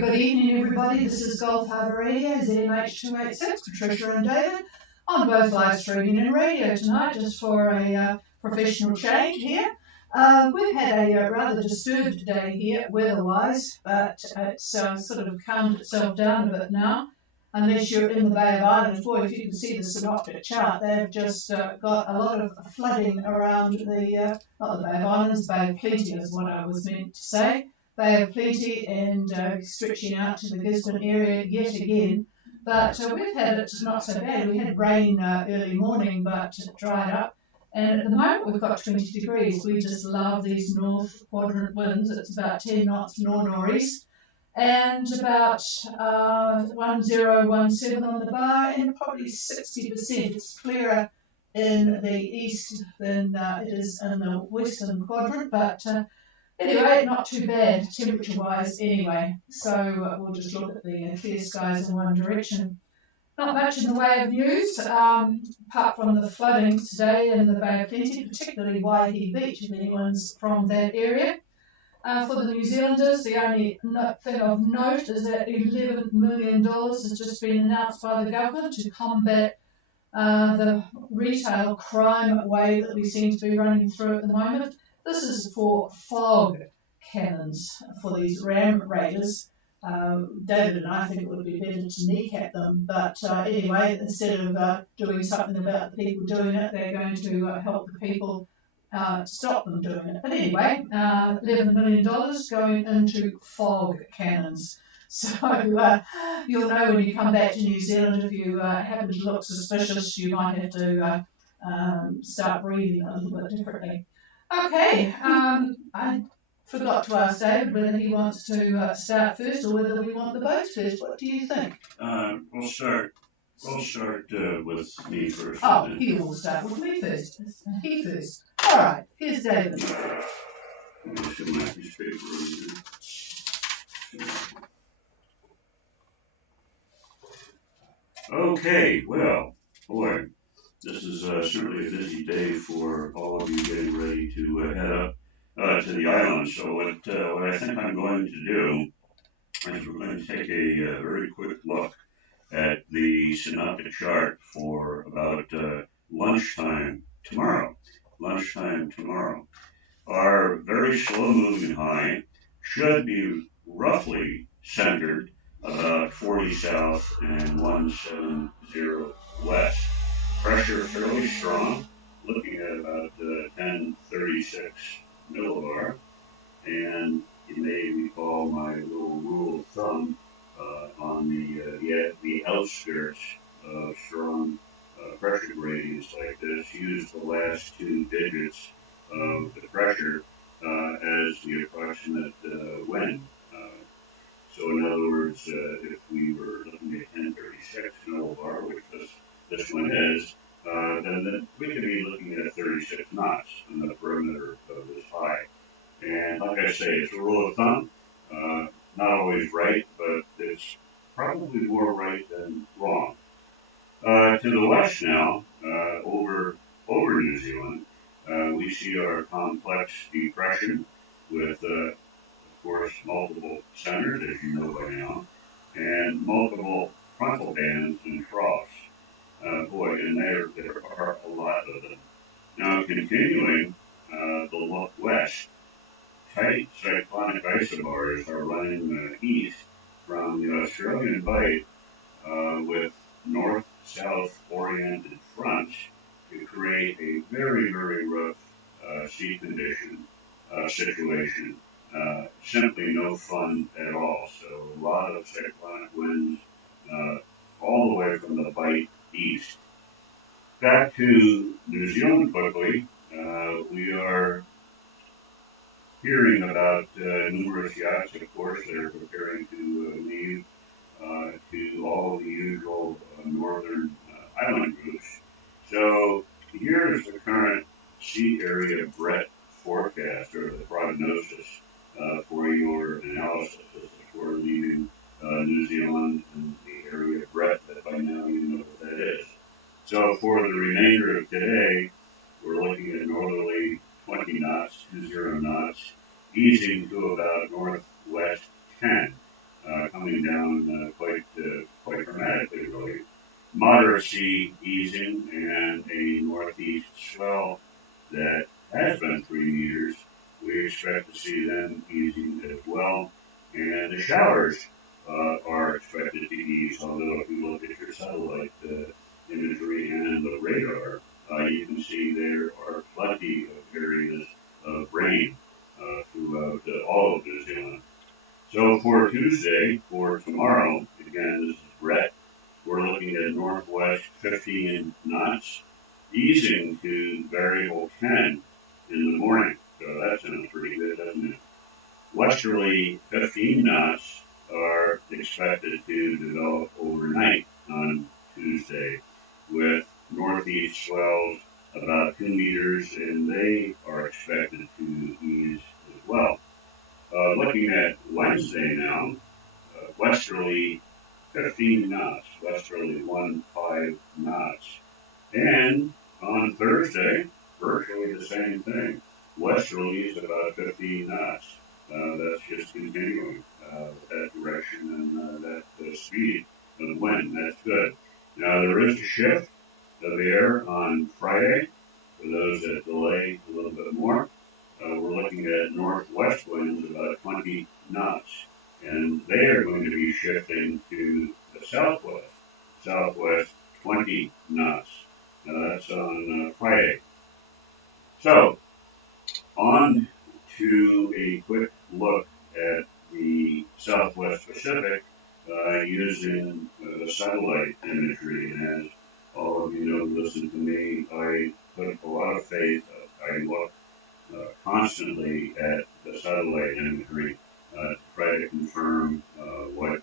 very good evening, everybody. This is Harbour Radio, ZMH286, Patricia and David, on both live streaming and radio tonight, just for a professional change here. We've had a rather disturbed day here, weather-wise, but it's sort of calmed itself down a bit now, unless you're in the Bay of Islands. Boy, if you can see the synoptic chart, they've just got a lot of flooding around the, not the Bay of Islands, Bay of Plenty is what I was meant to say. Bay of Plenty and stretching out to the Gisborne area yet again. But we've had it not so bad. We had rain early morning, but it dried up. And at the moment we've got 20 degrees. We just love these north quadrant winds. It's about 10 knots nor-nor'east. And about 1017 on the bar, and probably 60%. It's clearer in the east than it is in the western quadrant, but anyway, not too bad temperature-wise anyway. So we'll just look at the clear skies in one direction. Not much in the way of news, apart from the flooding today in the Bay of Plenty, particularly Waihi Beach, if anyone's from that area. For the New Zealanders, the only thing of note is that $11 million has just been announced by the government to combat the retail crime wave that we seem to be running through at the moment. This is for fog cannons for these ram raiders. David and I think it would be better to kneecap them, but anyway, instead of doing something about the people doing it, they're going to help the people stop them doing it. But anyway, $11 million going into fog cannons. So you'll know when you come back to New Zealand, if you happen to look suspicious, you might have to start breathing a little bit differently. Okay, I forgot to ask David whether he wants to start first or whether we want the boats first. What do you think? We'll start with me first. Oh, he will start with me first. He first. All right, here's David. Let me just get my piece of paper in here. Okay, well, boy, this is certainly a busy day for all of you getting ready to head up to the island. So what I think I'm going to do is we're going to take a very quick look at the synoptic chart for about lunchtime tomorrow. Our very slow-moving high should be roughly centered about 40 south and 170 west. Pressure fairly strong, looking at about 1036 millibar. And you may recall my little rule of thumb on the outskirts of strong pressure gradients like this. Use the last two digits of the pressure as the approximate wind. So in other words, if we were looking at 1036 millibar, which this one is, then we could be looking at 36 knots in the perimeter of this high. And like I say, it's a rule of thumb, not always right, but it's probably more right than wrong. To the west now, over New Zealand, we see our complex depression with, of course, multiple centers, as you know by now, and multiple frontal bands and troughs. Boy, and there are a lot of them. Now, continuing the look west, tight cyclonic isobars are running east from the Australian Bight with north-south oriented fronts to create a very, very rough sea condition situation. Simply no fun at all. So a lot of cyclonic winds all the way from the Bight east. Back to New Zealand quickly. We are hearing about numerous yachts, of course, that are preparing to leave to all the usual northern island groups. So here's the current sea area breadth forecast, or the prognosis for your analysis as we're leaving New Zealand and the area of breadth that by now you know what that is. So for the remainder of today, we're looking at northerly 20 knots, 20 knots, easing to about northwest 10, moderate sea easing and a northeast swell that has been 3 meters. We expect to see them easing as well. And the showers are expected to ease, although if you look at your satellite imagery and the radar, you can see there are plenty of areas of rain throughout all of New Zealand. So for Tuesday, for tomorrow, again, this is Brett, we're looking at northwest 15 knots, easing to variable 10 in the morning. So that sounds pretty good, doesn't it? Westerly 15 knots are expected to develop overnight on Tuesday, with northeast swells about 2 meters, and they are expected to ease as well. Looking at Wednesday now, westerly 15 knots, westerly 15 knots. And on Thursday, virtually the same thing. Westerly is about 15 knots. That's just continuing that direction and that speed of the wind. That's good. Now, there is a shift of air on Friday for those that delay a little bit more. We're looking at northwest winds about 20 knots, and they are going to be shifting to the southwest, southwest 20 knots. That's on Friday. So, on to a quick look at the Southwest Pacific using satellite imagery. And as all of you know, listen to me, I put a lot of faith. I look constantly at the satellite imagery to try to confirm what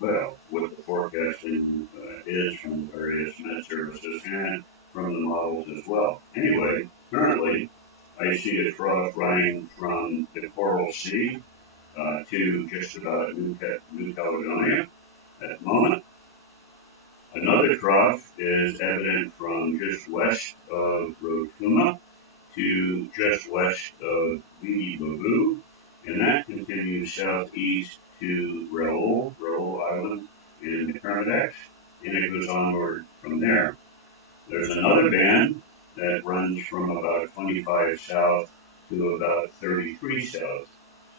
the forecasting is from the various Met services and from the models as well. Anyway, currently I see a trough running from the Coral Sea to just about New Caledonia at the moment. Another trough is evident from just west of Rotuma to just west of Viti and that continues southeast to Raoul Island in the Kermadec, and it goes onward from there. There's another band that runs from about 25 south to about 33 south,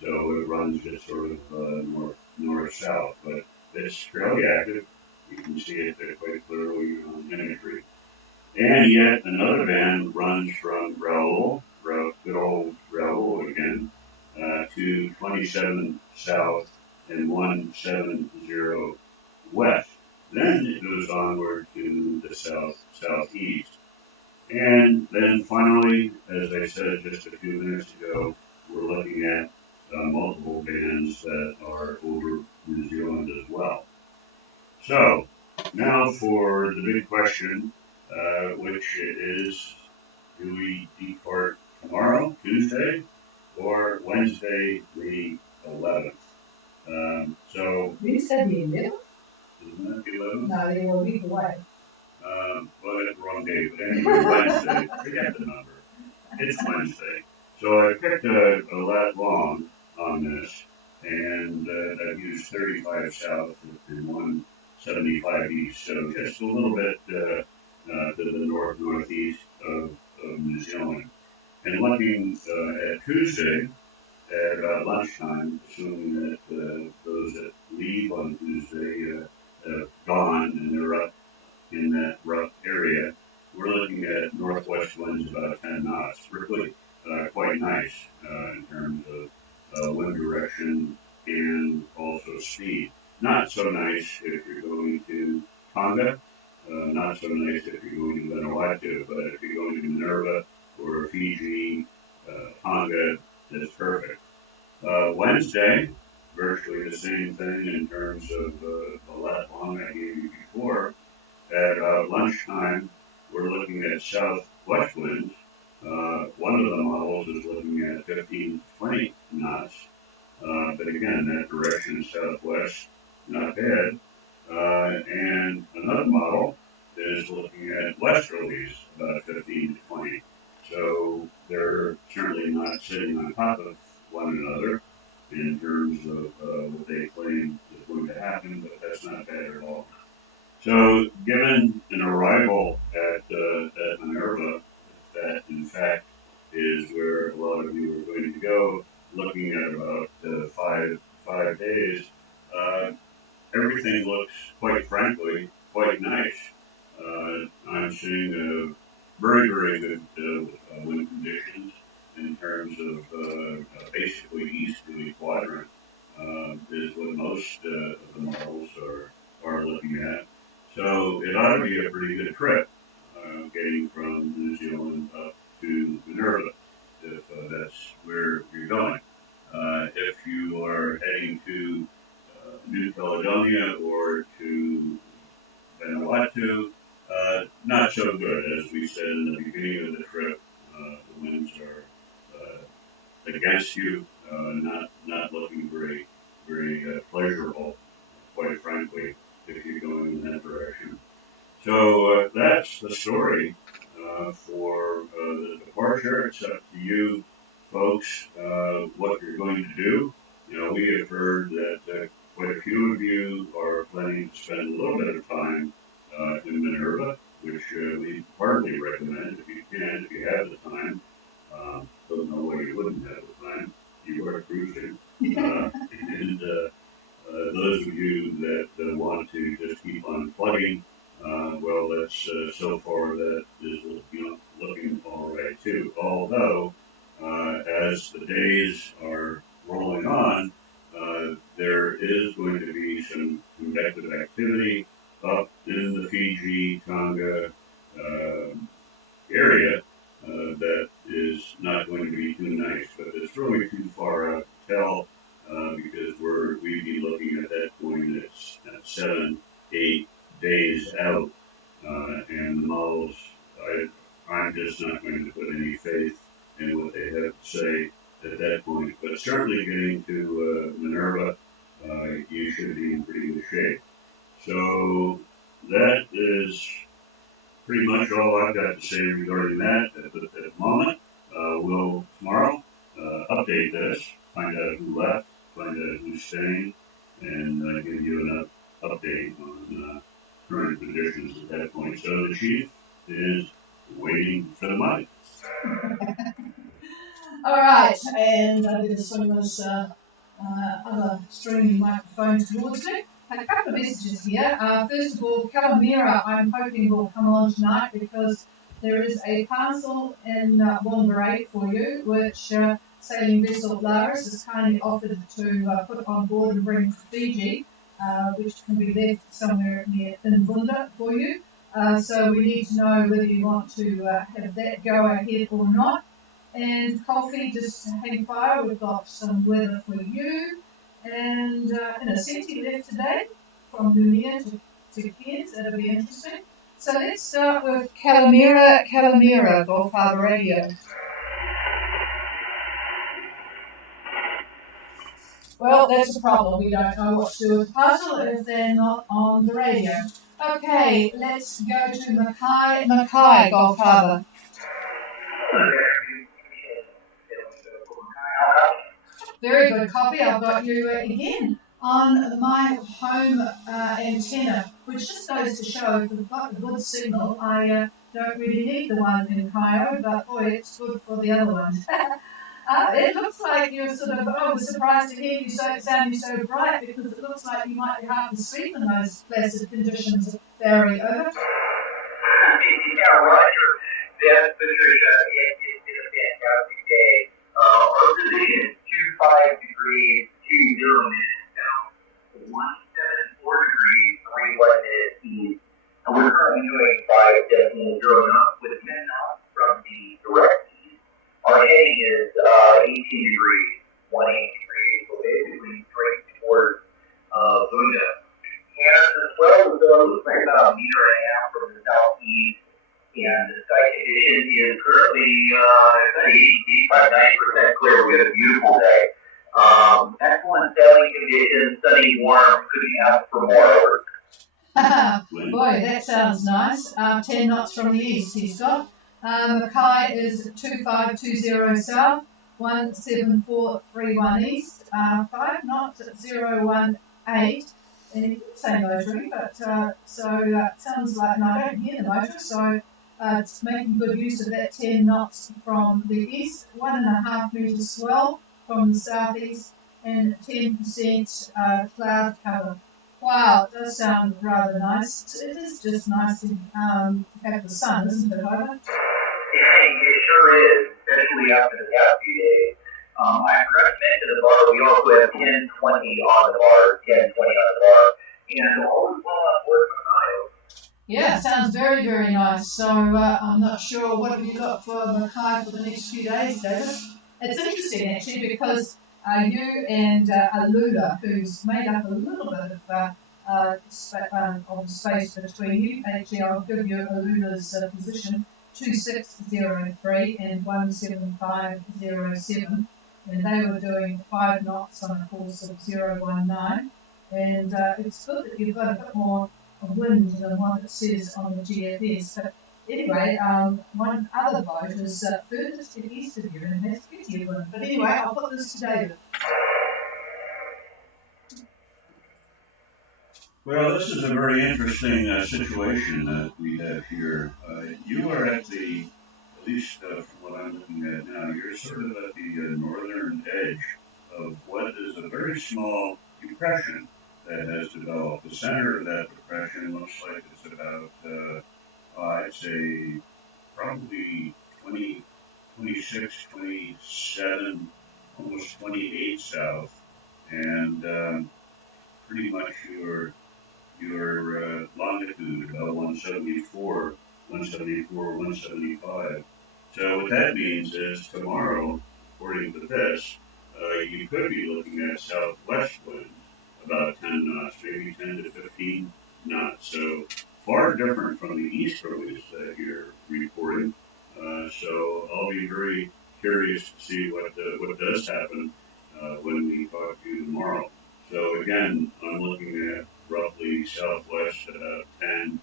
so it runs just sort of north-south, but it's fairly active. You can see it quite clearly on imagery. And yet another band runs from Raoul, good old Raoul again, to 27 south and 170 west. Then it goes onward to the southeast. And then finally, as I said just a few minutes ago, we're looking at multiple bands that are over New Zealand as well. So now for the big question, which is, do we depart tomorrow, Tuesday, or Wednesday, the 11th? You said the 11th? Isn't that the 11th? No, they were a week away. Well, that's the wrong day, but anyway, Wednesday. Forget the number. It's Wednesday. So I picked a lat long on this, and I've used 35 south and 175 east, so just a little bit to the northeast of New Zealand. And looking at Tuesday at about lunchtime, assuming that those that leave on Tuesday have gone and they're up in that rough area, we're looking at northwest winds about 10 knots. Really quite nice in terms of wind direction and also speed. Not so nice if you're going to Tonga, not so nice if you're going to Vanuatu, but if you're going to Minerva or Fiji, Tonga is perfect. Wednesday, virtually the same thing in terms of the lat long I gave you before. At lunchtime, we're looking at southwest winds. One of the models is looking at 15 to 20 knots, but again, that direction is southwest, not bad. And another model is looking at westerlies, about 15 to 20. So they're certainly not sitting on top of one another in terms of what they claim is going to happen, but that's not bad at all. So, given an arrival at Minerva, that in fact is where a lot of you are going to go, looking at about five days, uh, everything looks, quite frankly, quite nice. I'm seeing very, very good wind conditions in terms of basically easterly quadrant is what most of the models are looking at. So it ought to be a pretty good trip getting from New Zealand up to Minerva if that's where you're going. If you are heading to New Caledonia or to Vanuatu, not so good. As we said in the beginning of the trip, the winds are against you, not looking very pleasurable, quite frankly, if you're going in that direction. So that's the story for the departure. It's up to you folks what you're going to do. You know, we have heard that quite a few of you are planning to spend a little bit of time in Minerva, which we heartily recommend if you can, if you have the time. Don't know why you wouldn't have the time. You are cruising. And those of you that want to just keep on plugging, well, that's so far that is looking all right too. Although, as the days are rolling on, there is going to be some convective activity up in the Fiji, Tonga area that is not going to be too nice, but it's really too far out to tell because we'd be looking at that point at 7, 8 days out, and the models, I'm just not going to put any faith in what they have to say at that point. But certainly getting to Minerva, you should be in pretty good shape. So that is pretty much all I've got to say regarding that at the moment. We'll tomorrow update this, find out who left, find out who's staying, and give you an update on current conditions at that point. So the chief is waiting for the mic. All right, and I did swing this other streaming microphone towards me. A couple of messages here. First of all, Calamira, I'm hoping will come on tonight because there is a parcel in Whangarei for you, which sailing vessel Laris has kindly offered to put on board and bring to Fiji, which can be left somewhere near Finbunda for you. So we need to know whether you want to have that go ahead or not. And coffee, just hang fire. We've got some weather for you. And Senti left today from Lunia to Cairns. That'll be interesting. So let's start with Calamira, Gulf Harbour Radio. Well, that's a problem. We don't know what to do with the puzzle if they're not on the radio. Okay, let's go to Mackay, Gulf Harbour. Very good copy. I've got you again on my home antenna, which just goes to show if I've got a good signal, I don't really need the one in Cairo, but boy, it's good for the other one. It looks like you're sort of, I was surprised to hear you sounding so bright because it looks like you might be half asleep in those placid conditions. Barry, over. Yeah, Roger. Yes, Patricia, it's been a fantastic day. Our position is 25 degrees, 20 minutes south, 174 degrees, 31 minutes east. And we're currently doing 5.0 knots with 10 knots from the direct east. Our heading is 18 degrees, 18 degrees, so basically straight towards Bunda. And as well as looks like about a meter and a half from the southeast. And the sky condition is currently 85-90% clear. We had a beautiful day. Excellent sailing conditions, sunny, warm. Couldn't ask for more. Boy, that sounds nice. 10 knots from the east, he's got. Mackay is 2520 south, 17431 east, 5 knots at 018. and he didn't say motoring, but it sounds like, and I don't hear the motor, so it's making good use of that 10 knots from the east, 1.5 metres swell from the southeast, and 10% cloud cover. Wow, it does sound rather nice. It is just nice to have the sun, isn't it, Homer? Yeah, it sure is, especially after the past few days. I forgot to mention the bar, we also have 10-20 on the bar, 10-20 on the bar, and all is well on board for Ohio. Yeah, sounds very, very nice. So I'm not sure, what have you got for Mackay for the next few days, David? It's interesting, actually, because you and Alula, who's made up a little bit of space between you. Actually, I'll give you Alula's position, 2603 and 17507. And they were doing 5 knots on a course of 019. And it's good that you've got a bit more wind than what it says on the GFS. But anyway, one other boat is furthest to the east of you and has plenty of wind. But anyway, I'll put this to David. Well, this is a very interesting situation that we have here. You are at least from what I'm looking at now, you're sort of at the northern edge of what is a very small depression that has developed. The center of that depression looks like it's about, I'd say, probably 20, 26, 27, almost 28 south, and pretty much your longitude about 174, 175. So what that means is tomorrow, according to this, you could be looking at southwest winds about 10 knots, maybe 10 to 15 knots. So far different from the easterlies that you're reporting. So I'll be very curious to see what does happen when we talk to you tomorrow. So again, I'm looking at roughly southwest about 10,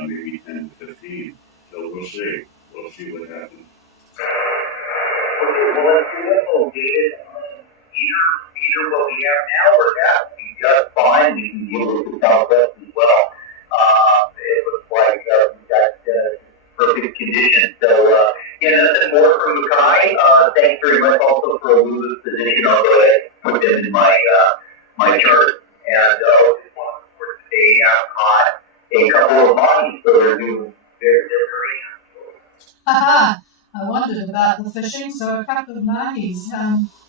maybe 10 to 15. So we'll see. We'll see what happens. Okay, well, let's do it, David. Either what we have now or that will be just fine. We can deal with the southwest as well. It looks like we've got perfect conditions. So, nothing more from Mackay. Thanks very much also for Lula's position. I'll go ahead and put them in my chart. And just want to report today have caught a couple of bodies, so they're doing very Haha, I wondered about the fishing, so a couple of mahis.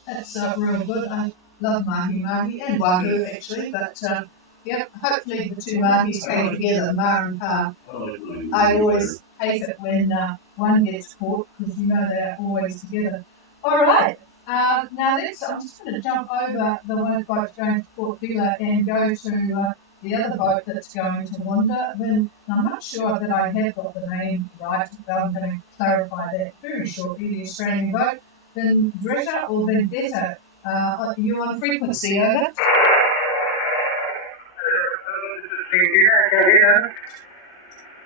That's real good. I love mahi and wahoo actually, but yep, hopefully the two mahis go together, ma and pa. I always hate it when one gets caught because you know they're always together. All right. Now I'm just going to jump over the one boat going to Port Vila and go to the other boat that's going to Wanda. I'm not sure that I have got the name right, but I'm going to clarify that very shortly. The Australian boat, Vendetta or Vendetta. Are you on frequency, over?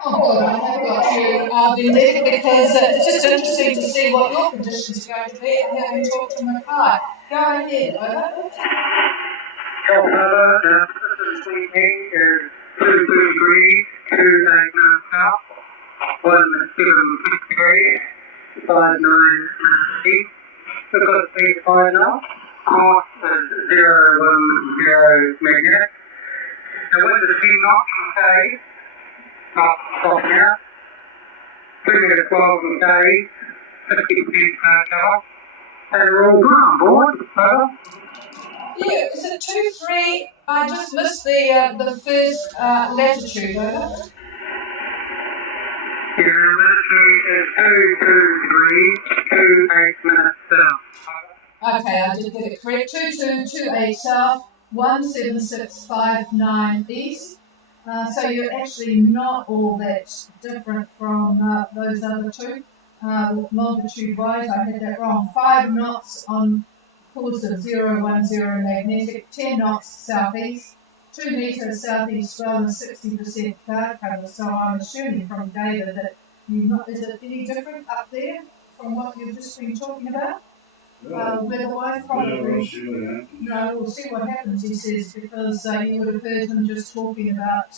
Oh, good. I have got you, Vendetta, because it's just interesting to see what your conditions are going to be and having talked to Mackay. Go ahead, over. Sleeping is 2 degrees, 289 south, 176 degrees, 59 east. We've got a speed 5 knots, course is 010 magnetic. The wind is 10 knots on the day, not stopping out. 2 metre 12 on the day, 50% cloud cover. And we're all good on board, so. Yeah, is it 2-3? I just missed the first latitude, over. Yeah, latitude is 22 degrees, 28 minutes south. Okay, I did get it correct. 2228 south, 17659 east. So you're actually not all that different from those other two. Longitude-wise, I had that wrong. 5 knots on course of 010 magnetic, 10 knots southeast, 2 metres southeast swell and 60% cloud cover. So I'm assuming from David that is it any different up there from what you've just been talking about? Where the wife probably... No, we'll see what happens, he says, because you would have heard him just talking about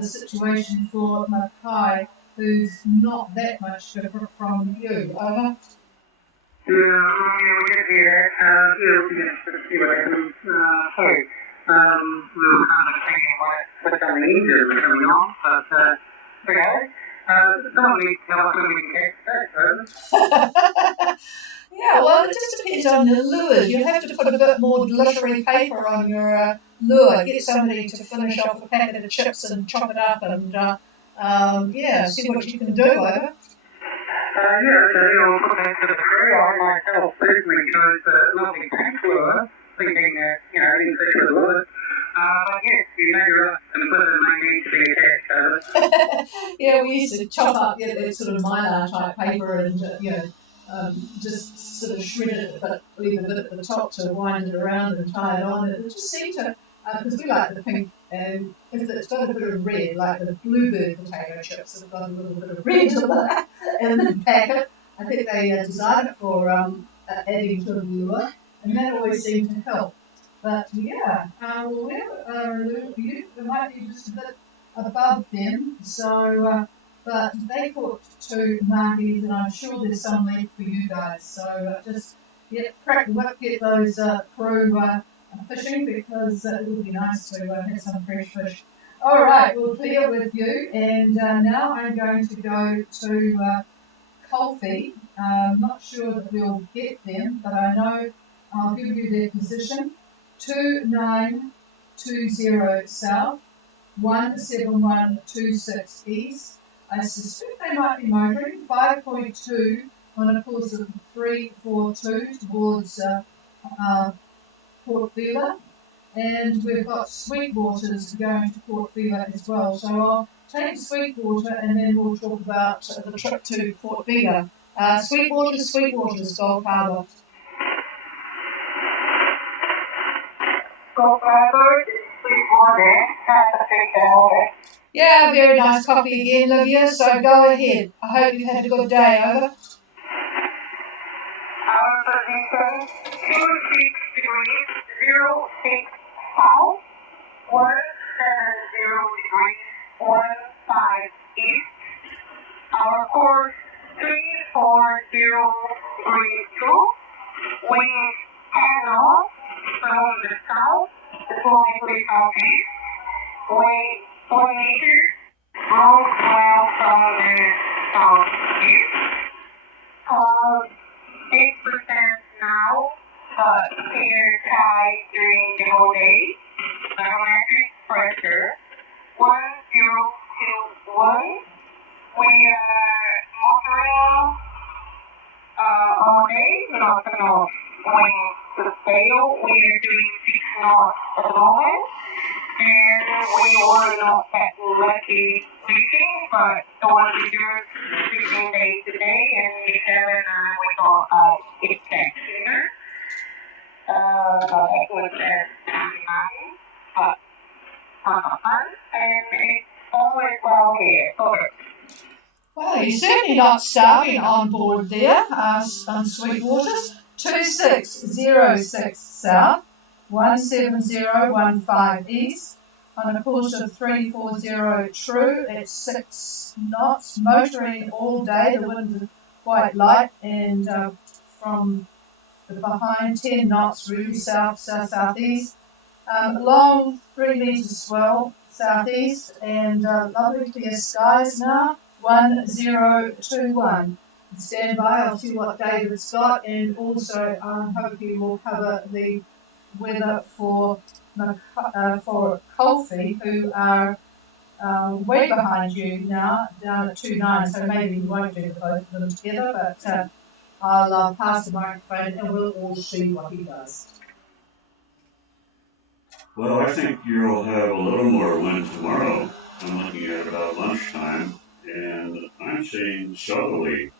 the situation for Mackay, who's not that much different from you. Over? Yeah, we did hear it. Let's see what happens. We were kind of thinking what's on the engine going on, but, someone needs to tell us when we can catch that, Yeah, well, it just depends on the lures. You have to put a bit more glittery paper on your lure. Get somebody to finish off a packet of chips and chop it up and, see what you can do, over. I'll put that to the crew. I myself personally chose the lovely tank lure, thinking that, I didn't fish with the lure. But yes, you know you're right, and put it may need to be attached, Yeah, we used to chop up that sort of mylar type paper and, just sort of shred it, but leave a bit at the top to wind it around and tie it on. It just seemed to, because we like the pink, and if it's got a bit of red, like the bluebird potato chips have got a little bit of red in the packet. I think they designed it for adding to the lure, and that always seemed to help. But yeah, it might be just a bit above them, so, but they caught 2 margies, and I'm sure there's some left for you guys. So just crack the whip, get those crew fishing, because it would be nice to have some fresh fish. All right, we'll clear with you, and now I'm going to go to Colfie. I'm not sure that we'll get them, but I know I'll give you their position. 2920 south, 17126 east. I suspect they might be motoring 5.2 on a course of 342 towards Port Vila, and we've got Sweetwaters going to Port Vila as well. So I'll take Sweetwater and then we'll talk about the trip to Port Vila. Sweetwaters, Gold Harbour. Gold Harbour, Sweetwater, Yeah, very nice copy again, Livia, so go ahead. I hope you've had a good day, over. Our position, 26 degrees, 06 south, 170 degrees, 15 east. Our course, 34032, wind 10 knots from the south, slightly southeast, wind 4 meters, long swell from the southeast. 8% now, but clear tide during the whole day. Barometric pressure 1021. We are motoring all day, not enough wind to sail. We are doing 6 knots at the moment, and we were not that lucky fishing, but the one we do fishing day today, and Michelle and I we got it back sooner. It was at 99, but fun, and it's always well here. Over. Well, you're certainly not starving on board there, on Sweetwaters. 2606 south, 17015 east, on a course of 340 true. It's 6 knots, motoring all day. The wind is quite light, and from the behind 10 knots, really southeast. Long 3 metres swell southeast, and lovely clear skies now. 1021. Stand by, I'll see what David's got, and also I hope he will cover the weather for Colfie, who are way behind you now, down at 2.9, so maybe we won't do the both of them together, but I'll pass the microphone and we'll all see what he does. Well, I think you'll have a little more wind tomorrow. I'm looking at about lunchtime, and I'm seeing southerly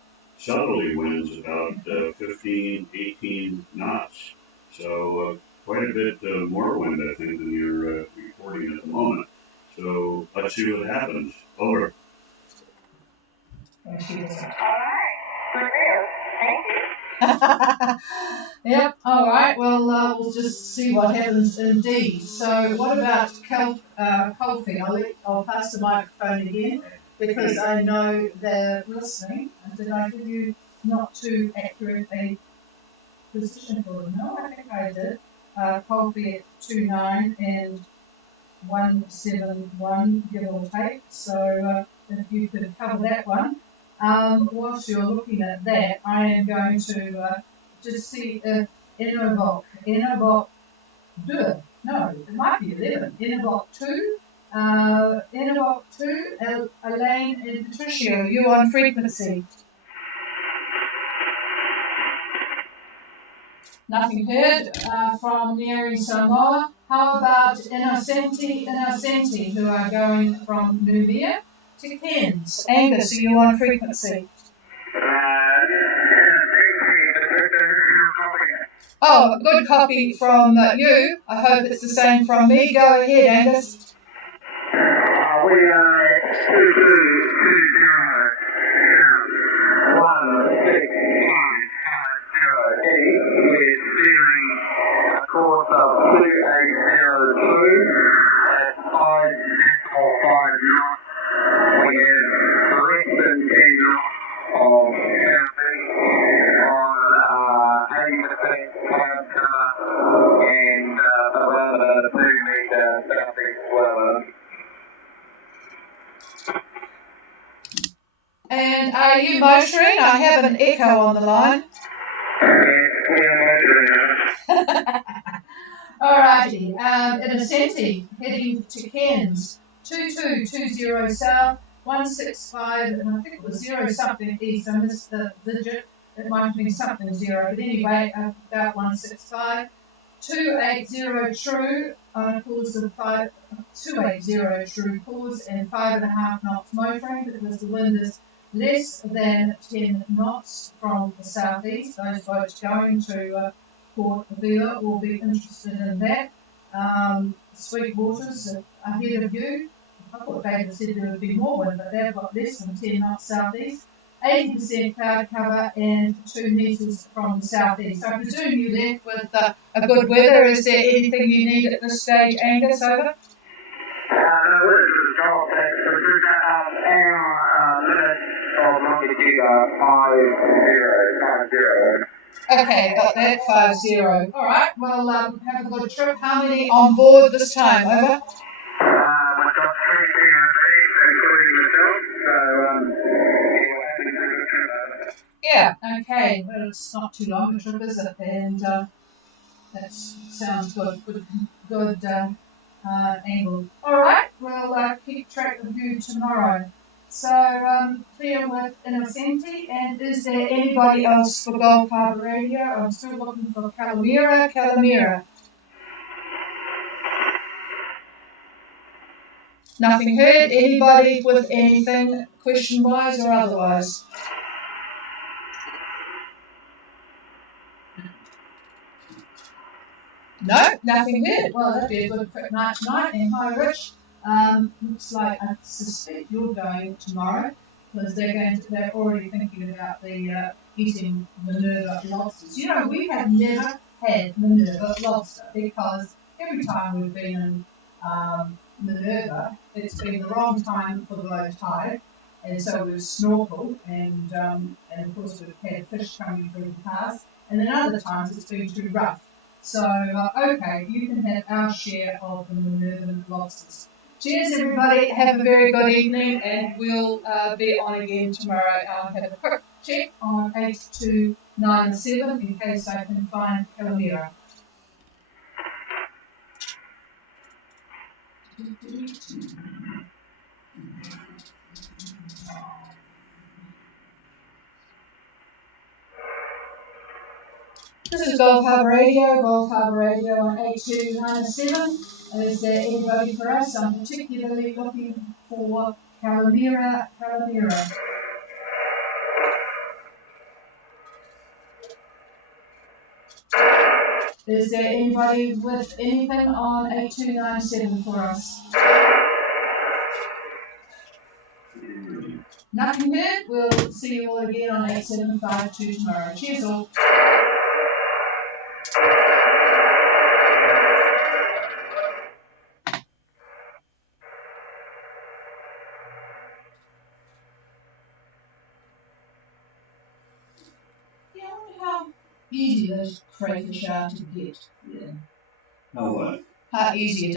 winds about 15, 18 knots. So quite a bit more wind, I think, than you're reporting at the moment. So let's see what happens. Over. Thank you. All right. Good news. Thank you. Yep, all right. Well, we'll just see what happens indeed. So what about Colfie? I'll pass the microphone again because I know they're listening. Did I give you not too accurate a position for them? No, I think I did. Colfie at 29 and 171, give or take. So if you could cover that one. Whilst you're looking at that, I am going to just see if Innovok 2, no, it might be 11, Innovok 2, Elaine and Patricio, you on frequency. Nothing heard from Neri Samoa. How about Innocenti, who are going from Nubia to Cairns? Angus, are you on frequency? Oh, good copy from you. I hope it's the same from me. Go ahead, Angus. We are 222016508 with steering a course of 2802 at 5.5 knots. We have less than 10 knots of southeast on 80% cloud cover and around about a 2 metre southeast weather. And are you motoring? I have an echo on the line. Alrighty, Innocenti heading to Cairns, 2220 south, 165, and I think it was 0 something east. I missed the digit. It might have been something 0, but anyway, about 165. 280 true on a course of 280 true course and 5.5 knots motoring because the wind is less than 10 knots from the southeast. Those boats going to Port Vila will be interested in that. Sweet waters ahead of you. I thought David said there would be more wind, but they've got less than 10 knots southeast. 80% cloud cover and 2 metres from the southeast. So I presume you left with a good weather. Is there anything you need at this stage, Angus? Over? Okay, got that, 50. All right, well, have a good trip. How many on board this time? Over? We've got 3 PRBs, including myself, so yeah, okay. Well, it's not too long a trip, is it? And that sounds good. Good angle. All right, we'll keep track of you tomorrow. So, clear with Innocenti. And is there anybody else for Gulf Harbour Radio? I'm still looking for Calamira. Nothing heard. Anybody with anything, question-wise or otherwise? No, nothing heard. Well, that'd be a good quick night tonight. And hi, Rich. Looks like I suspect you're going tomorrow because they're already thinking about the eating Minerva lobsters. You know, we have never had Minerva lobster because every time we've been in Minerva, it's been the wrong time for the low tide, and so we've snorkeled and of course we've had fish coming through the pass, and then other times it's been too rough. So, okay, you can have our share of the Minervan lobsters. Cheers, everybody. Have a very good evening, and we'll be on again tomorrow. I'll have a quick check on 8297 in case I can find Calamira. This is Gulf Harbour Radio on 8297. Is there anybody for us? I'm particularly looking for Calamira. Is there anybody with anything on 8297 for us? Nothing heard. We'll see you all again on 8752 tomorrow. Cheers all. Yeah, I wonder how easy those crayfish are to get. Yeah. Oh, what? How easy it